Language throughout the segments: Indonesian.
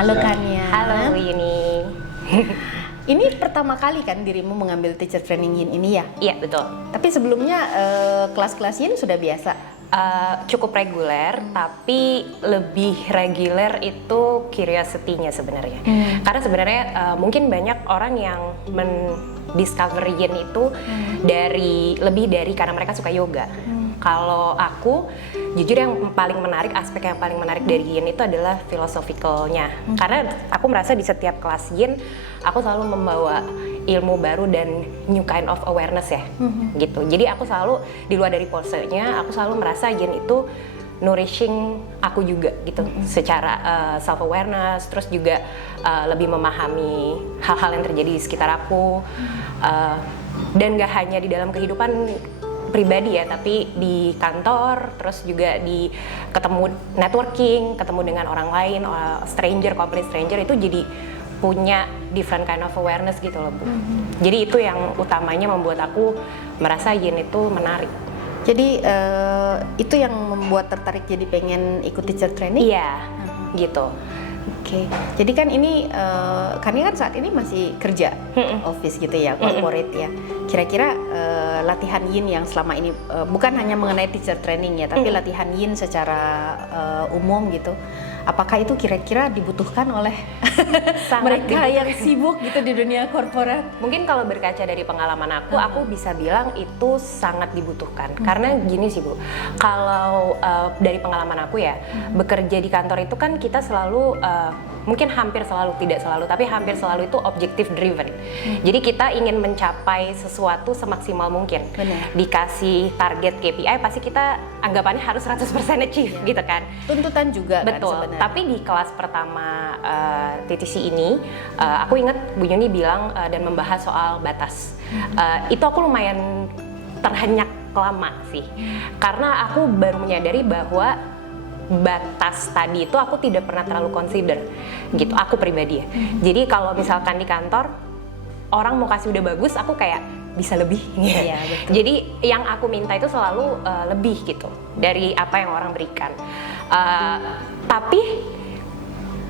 Halo Kania. Halo Yuni. Ini pertama kali kan dirimu mengambil teacher training Yin ini ya? Iya betul. Tapi sebelumnya kelas-kelas Yin sudah biasa? Cukup reguler, tapi lebih reguler itu curiosity-nya sebenarnya. Karena sebenarnya mungkin banyak orang yang discover Yin itu lebih dari karena mereka suka yoga. Kalau aku, jujur yang paling menarik, aspek yang paling menarik dari Yin itu adalah philosophical-nya. Karena aku merasa di setiap kelas Yin, aku selalu membawa ilmu baru dan new kind of awareness ya, gitu. Jadi aku selalu, di luar dari posenya, aku selalu merasa Yin itu nourishing aku juga gitu, secara self awareness, terus juga lebih memahami hal-hal yang terjadi di sekitar aku, dan gak hanya di dalam kehidupan pribadi ya, tapi di kantor, terus juga di ketemu networking, ketemu dengan orang lain, stranger, complete stranger, itu jadi punya different kind of awareness gitu loh Bu. Jadi itu yang utamanya membuat aku merasa Yin itu menarik. Jadi itu yang membuat tertarik jadi pengen ikut teacher training? Iya, gitu. Oke, jadi kan ini Kania kan saat ini masih kerja office gitu ya, corporate ya. Kira-kira latihan Yin yang selama ini bukan hanya mengenai teacher training ya, tapi latihan Yin secara umum gitu. Apakah itu kira-kira dibutuhkan oleh mereka yang sibuk gitu di dunia korporat? Mungkin kalau berkaca dari pengalaman aku bisa bilang itu sangat dibutuhkan. Karena gini sih Bu, kalau dari pengalaman aku ya, bekerja di kantor itu kan kita selalu, mungkin hampir selalu, tidak selalu, tapi hampir selalu itu objective driven. Jadi kita ingin mencapai sesuatu semaksimal mungkin. Benar. Dikasih target KPI, pasti kita anggapannya harus 100% achieve gitu kan. Tuntutan juga Betul. kan sebenarnya. Tapi di kelas pertama TTC ini, aku ingat Bu Yuni bilang dan membahas soal batas. Itu aku lumayan terhenyak lama sih, karena aku baru menyadari bahwa batas tadi itu aku tidak pernah terlalu consider, gitu. Aku pribadi ya. Jadi kalau misalkan di kantor orang mau kasih udah bagus, aku kayak bisa lebih. Iya, betul. Jadi yang aku minta itu selalu lebih gitu dari apa yang orang berikan. Tapi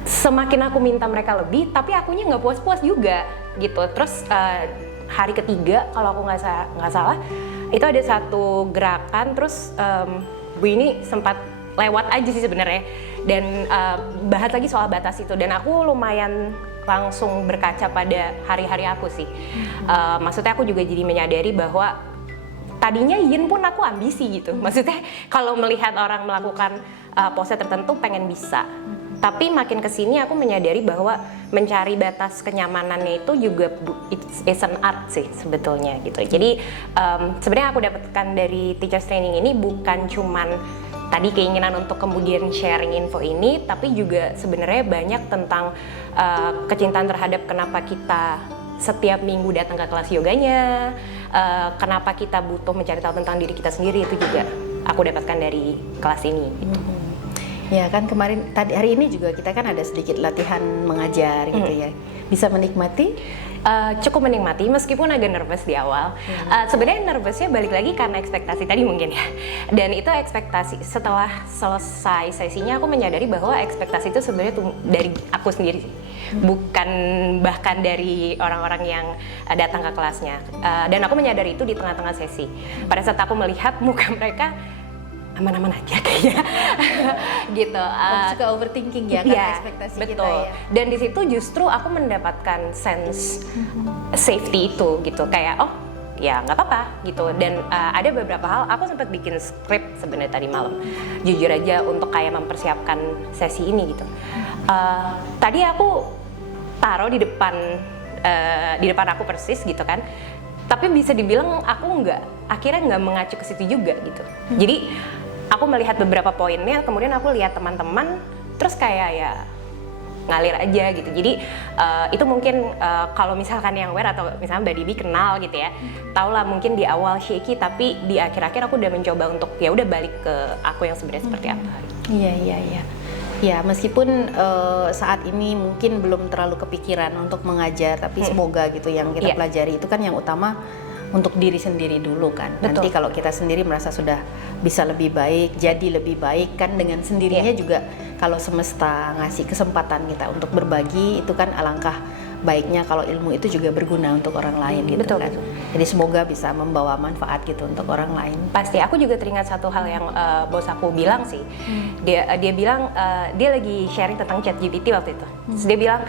semakin aku minta mereka lebih, tapi akunya nggak puas-puas juga gitu. Terus hari ketiga kalau aku nggak salah, itu ada satu gerakan, terus Bu ini sempat lewat aja sih sebenarnya, dan bahas lagi soal batas itu, dan aku lumayan langsung berkaca pada hari-hari aku sih. Maksudnya aku juga jadi menyadari bahwa tadinya Yin pun aku ambisi gitu. Maksudnya kalau melihat orang melakukan pose tertentu pengen bisa. Tapi makin kesini aku menyadari bahwa mencari batas kenyamanannya itu juga it's an art sih sebetulnya gitu. Jadi sebenarnya aku dapatkan dari teachers training ini bukan cuman tadi keinginan untuk kemudian sharing info ini, tapi juga sebenarnya banyak tentang kecintaan terhadap kenapa kita setiap minggu datang ke kelas yoganya, kenapa kita butuh mencari tahu tentang diri kita sendiri, itu juga aku dapatkan dari kelas ini gitu. Ya kan kemarin hari ini juga kita kan ada sedikit latihan mengajar gitu ya. Bisa menikmati? Cukup menikmati meskipun agak nervous di awal. Sebenarnya nervousnya balik lagi karena ekspektasi tadi mungkin ya. Dan itu ekspektasi, setelah selesai sesinya aku menyadari bahwa ekspektasi itu sebenarnya dari aku sendiri, bukan bahkan dari orang-orang yang datang ke kelasnya. Dan aku menyadari itu di tengah-tengah sesi. Pada saat aku melihat muka mereka aman-aman aja kayaknya gitu. Suka overthinking ya karena ekspektasi betul. kita ya. Dan di situ justru aku mendapatkan sense safety itu gitu, kayak oh ya nggak apa-apa gitu. Dan ada beberapa hal aku sempat bikin skrip sebenarnya tadi malam, jujur aja, untuk kayak mempersiapkan sesi ini gitu. Tadi aku taruh di depan aku persis gitu kan, tapi bisa dibilang aku akhirnya nggak mengacu ke situ juga gitu. Jadi aku melihat beberapa poinnya, kemudian aku lihat teman-teman, terus kayak ya ngalir aja gitu. Jadi itu mungkin kalau misalkan yang aware atau misalnya Mbak Dibi kenal gitu ya, tau lah mungkin di awal shaky, tapi di akhir-akhir aku udah mencoba untuk ya udah balik ke aku yang sebenarnya seperti apa. Iya. Ya meskipun saat ini mungkin belum terlalu kepikiran untuk mengajar, tapi semoga gitu yang kita pelajari itu kan yang utama untuk diri sendiri dulu kan. Betul. Nanti kalau kita sendiri merasa sudah bisa lebih baik, jadi lebih baik kan dengan sendirinya juga kalau semesta ngasih kesempatan kita untuk berbagi itu kan alangkah baiknya kalau ilmu itu juga berguna untuk orang lain gitu betul, kan. betul. Jadi semoga bisa membawa manfaat gitu untuk orang lain. Pasti, aku juga teringat satu hal yang bos aku bilang sih. Dia bilang dia lagi sharing tentang ChatGPT waktu itu. Terus dia bilang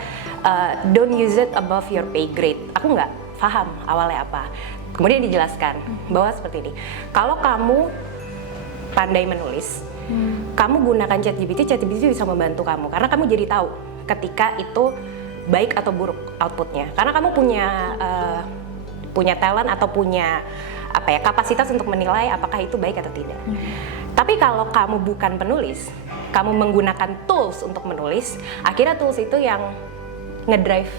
don't use it above your pay grade. Aku nggak paham awalnya apa. Kemudian dijelaskan bahwa seperti ini. Kalau kamu pandai menulis, kamu gunakan ChatGPT bisa membantu kamu karena kamu jadi tahu ketika itu baik atau buruk outputnya. Karena kamu punya talent atau punya kapasitas untuk menilai apakah itu baik atau tidak. Tapi kalau kamu bukan penulis, kamu menggunakan tools untuk menulis, akhirnya tools itu yang ngedrive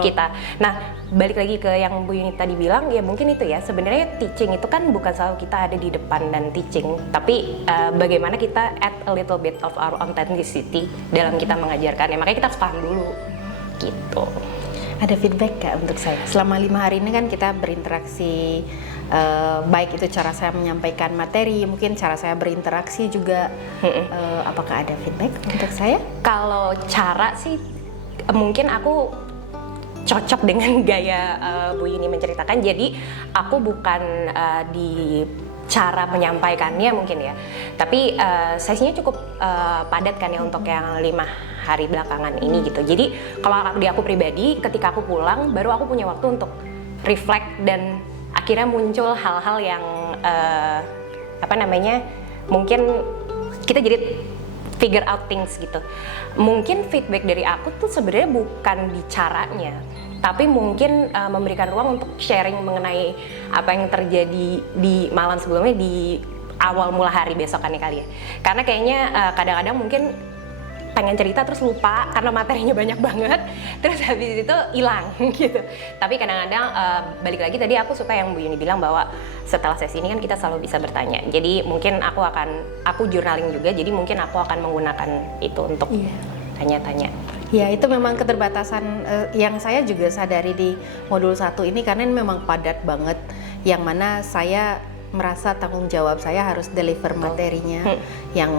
kita. Nah, balik lagi ke yang Bu Yuni tadi bilang, ya mungkin itu ya, sebenarnya teaching itu kan bukan selalu kita ada di depan dan teaching, tapi bagaimana kita add a little bit of our authenticity dalam kita mengajarkannya. Makanya kita harus paham dulu gitu. Ada feedback gak untuk saya? Selama 5 hari ini kan kita berinteraksi, baik itu cara saya menyampaikan materi, mungkin cara saya berinteraksi juga. Apakah ada feedback untuk saya? Kalau cara sih, mungkin aku cocok dengan gaya Bu Yuni menceritakan. Jadi aku bukan di cara menyampaikannya mungkin ya, tapi sesinya cukup padat kan ya untuk yang 5 hari belakangan ini gitu. Jadi kalau di aku pribadi, ketika aku pulang baru aku punya waktu untuk reflect dan akhirnya muncul hal-hal yang mungkin kita jadi figure out things gitu. Mungkin feedback dari aku tuh sebenarnya bukan di caranya, tapi mungkin memberikan ruang untuk sharing mengenai apa yang terjadi di malam sebelumnya, di awal mula hari besokannya kali ya. Karena kayaknya kadang-kadang mungkin pengen cerita terus lupa karena materinya banyak banget, terus habis itu hilang gitu. Tapi kadang-kadang balik lagi tadi aku suka yang Bu Yuni bilang bahwa setelah sesi ini kan kita selalu bisa bertanya. Jadi mungkin aku journaling juga, jadi mungkin aku akan menggunakan itu untuk tanya-tanya. Ya, itu memang keterbatasan yang saya juga sadari di modul 1 ini, karena ini memang padat banget, yang mana saya merasa tanggung jawab saya harus deliver materinya yang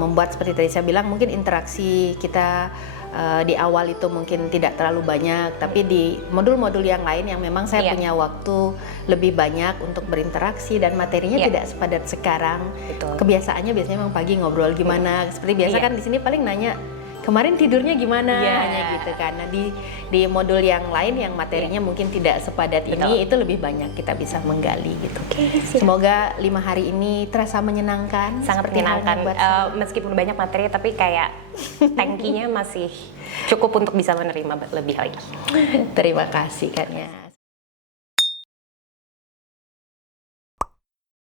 membuat seperti tadi saya bilang, mungkin interaksi kita di awal itu mungkin tidak terlalu banyak, tapi di modul-modul yang lain yang memang saya punya waktu lebih banyak untuk berinteraksi dan materinya tidak sepadat sekarang. Kebiasaannya biasanya memang pagi ngobrol gimana, seperti biasa kan di sini paling nanya kemarin tidurnya gimana, hanya gitu kan. Nah, di modul yang lain yang materinya mungkin tidak sepadat ini, itu lebih banyak kita bisa menggali gitu. Semoga 5 hari ini terasa menyenangkan. Sangat menyenangkan, meskipun banyak materi tapi kayak tankinya masih cukup untuk bisa menerima lebih lagi. Terima kasih Kak Nya.